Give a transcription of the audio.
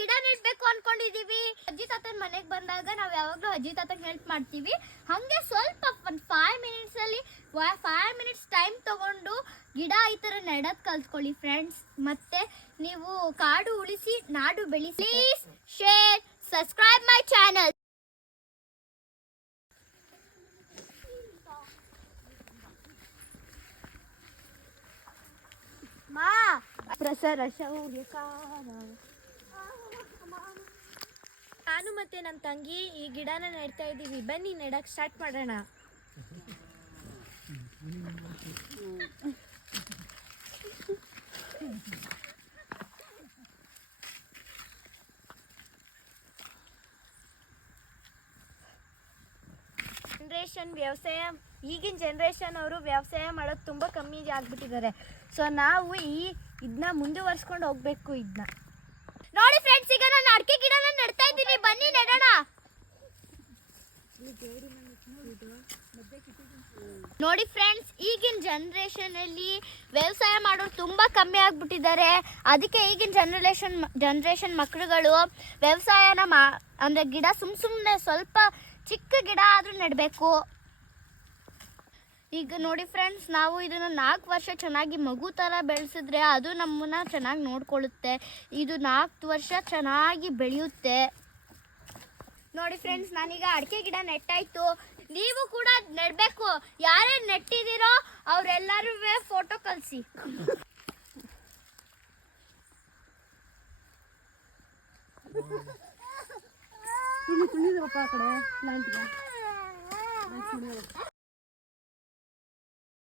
ಗಿಡ ನೆಡ್ಬೇಕು ಅನ್ಕೊಂಡಿದೀವಿ. ಅಜ್ಜಿ ತಾತನ ಮನೆಗೆ ಬಂದಾಗ ನಾವು ಯಾವಾಗ್ಲೂ ಅಜ್ಜಿ ತಾತಗೆ ಹೆಲ್ಪ್ ಮಾಡ್ತೀವಿ. ಹಾಗೆ ಸ್ವಲ್ಪ ಒಂದ್ ಫೈವ್ ಮಿನಿಟ್ಸ್ ಅಲ್ಲಿ ಫೈವ್ ಮಿನಿಟ್ಸ್ ಟೈಮ್ ತಗೊಂಡು ಗಿಡ ಈ ಥರ ನೆಡದ್ ಕಲ್ತ್ಕೊಳ್ಳಿ ಫ್ರೆಂಡ್ಸ್ ಮತ್ತೆ ನೀವು ಕಾಡು ಉಳಿಸಿ, ನಾಡು ಬೆಳೆಸಿ. Please share subscribe my channel ಮಾ ಪ್ರಸರ rasha. ನಾನು ಮತ್ತೆ ನನ್ನ ತಂಗಿ ಈ ಗಿಡನ ನೆಡ್ತಾ ಇದ್ದೀವಿ. ಬನ್ನಿ, ನೆಡಕ್ ಸ್ಟಾರ್ಟ್ ಮಾಡೋಣ. ಜನ್ರೇಷನ್ ವ್ಯವಸಾಯ, ಈಗಿನ ಜನ್ರೇಷನ್ ಅವರು ವ್ಯವಸಾಯ ಮಾಡೋದು ತುಂಬ ಕಮ್ಮಿ ಆಗ್ಬಿಟ್ಟಿದ್ದಾರೆ. ಸೊ ನಾವು ಈ ಇದನ್ನ ಮುಂದುವರ್ಸ್ಕೊಂಡು ಹೋಗ್ಬೇಕು ಇದನ್ನ ನೋಡಿ ಫ್ರೆಂಡ್ಸ್ ಈಗ ನಾನು ಅಡಿಕೆ ಗಿಡನ ನೆಡ್ತಾ ಇದ್ದೀನಿ ಬನ್ನಿ ನೆಡೋಣ ನೋಡಿ ಫ್ರೆಂಡ್ಸ್ ಈಗಿನ ಜನರೇಷನ್ ಅಲ್ಲಿ ವ್ಯವಸಾಯ ಮಾಡೋರು ತುಂಬಾ ಕಮ್ಮಿ ಆಗ್ಬಿಟ್ಟಿದ್ದಾರೆ. ಅದಕ್ಕೆ ಈಗಿನ ಜನರೇಷನ್ ಜನರೇಷನ್ ಮಕ್ಕಳುಗಳು ವ್ಯವಸಾಯನ ಮಾ, ಅಂದ್ರೆ ಗಿಡ ಸುಮ್ ಸುಮ್ಮನೆ ಸ್ವಲ್ಪ ಚಿಕ್ಕ ಗಿಡ ಆದ್ರೂ ನೆಡಬೇಕು. ಈಗ ನೋಡಿ ಫ್ರೆಂಡ್ಸ್ ನಾವು ಇದನ್ನ ನಾಲ್ಕು ವರ್ಷ ಚೆನ್ನಾಗಿ ಮಗು ಥರ ಬೆಳೆಸಿದ್ರೆ ಅದು ನಮ್ಮನ್ನ ಚೆನ್ನಾಗಿ ನೋಡ್ಕೊಳ್ಳುತ್ತೆ. ಇದು ನಾಲ್ಕು ವರ್ಷ ಚೆನ್ನಾಗಿ ಬೆಳೆಯುತ್ತೆ. ನೋಡಿ ಫ್ರೆಂಡ್ಸ್ ನಾನೀಗ ಅಡಿಕೆ ಗಿಡ ನೆಟ್ಟಾಯ್ತು. ನೀವು ಕೂಡ ನೆಡ್ಬೇಕು. ಯಾರೇ ನೆಟ್ಟಿದ್ದೀರೋ ಅವರೆಲ್ಲರೂ ಫೋಟೋ ಕಳಿಸಿ.